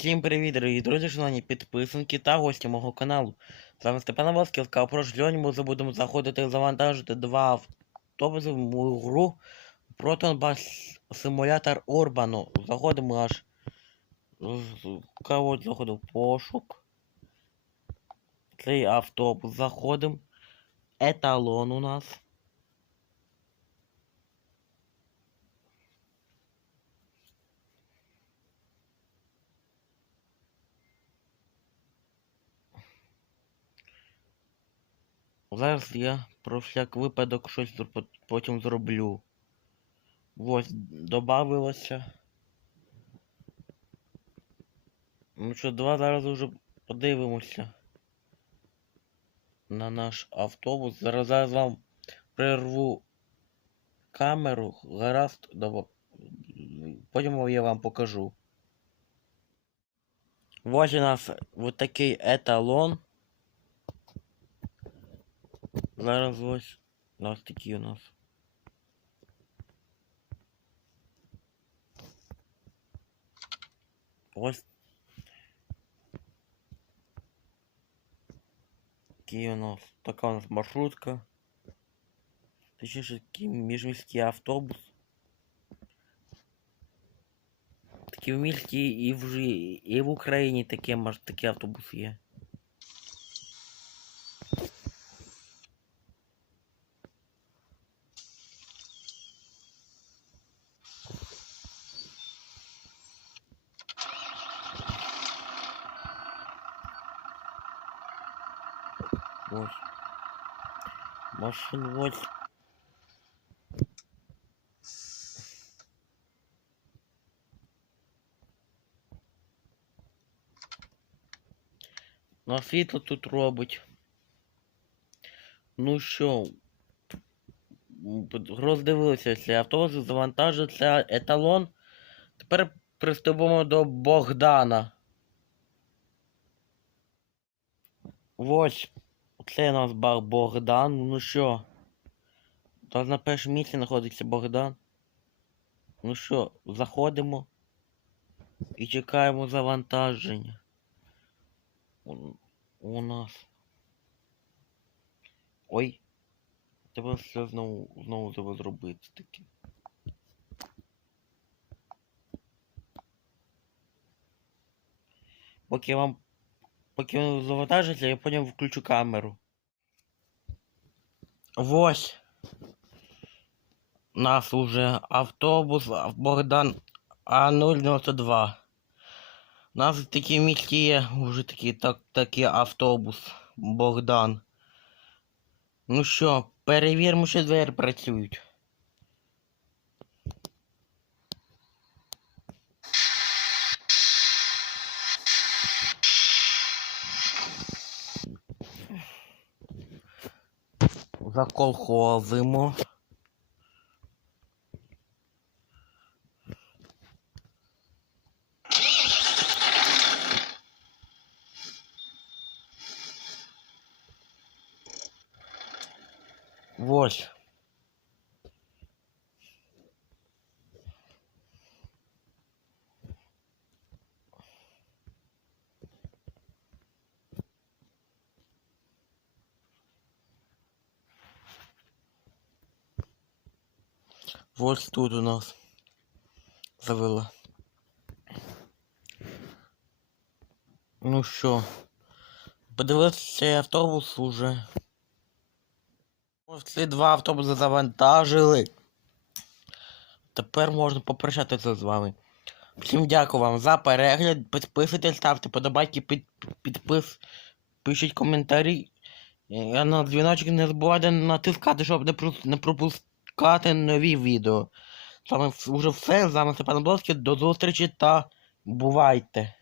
Всім привіт, дорогі друзі, шановні підписники та гості мого каналу. З вами Степан Восків, про сьогодні ми будемо заходити завантажити два автобуси в гру Proton Bus Simulator Урбану. Заходимо аж кого заходив в пошук. Цей автобус заходимо. Еталон у нас. Зараз я про всяк випадок щось потім зроблю. Ось, добавилося. Ну що, два зараз вже подивимося на наш автобус. Зараз, зараз вам прерву камеру, гаразд, потім я вам покажу. Ось у нас вот такий еталон. Зараз ось у нас такі у нас. Ось. Такі у нас. Така у нас маршрутка. Точніше, такий міжміський автобус. Такі в місті і в, Жи- і в Україні такі, мар- такі автобуси є. Ось. Машин ось. Ну, а тут робить. Ну що, роздивилися цей автобус, завантажився еталон. Тепер приступимо до Богдана. Ось, це у нас бар Богдан. Ну що? Тут на першому місці знаходиться Богдан. Ну що, заходимо і чекаємо завантаження. У, у нас. Ой. Треба все знову знову треба зробити таке. Поки вам поки воно завантажиться, я потім включу камеру. Ось. Нас уже автобус Богдан А092. У нас такі місті є, уже такі, так, такий автобус Богдан. Ну що, перевіримо, що двері працюють. Заколхозимо. Ось. Ось тут у нас завела. Ну що, подивитися автобус уже. Ось два автобуси завантажили. Тепер можна попрощатися з вами. Всім дякую вам за перегляд. Підписуйтесь, ставте подобайки, під, підпис, пишіть коментарі. А на дзвіночок не забувайте натискати, щоб не, про- не нові відео. Вами вже все. З вами Степан Блоцький. До зустрічі та бувайте!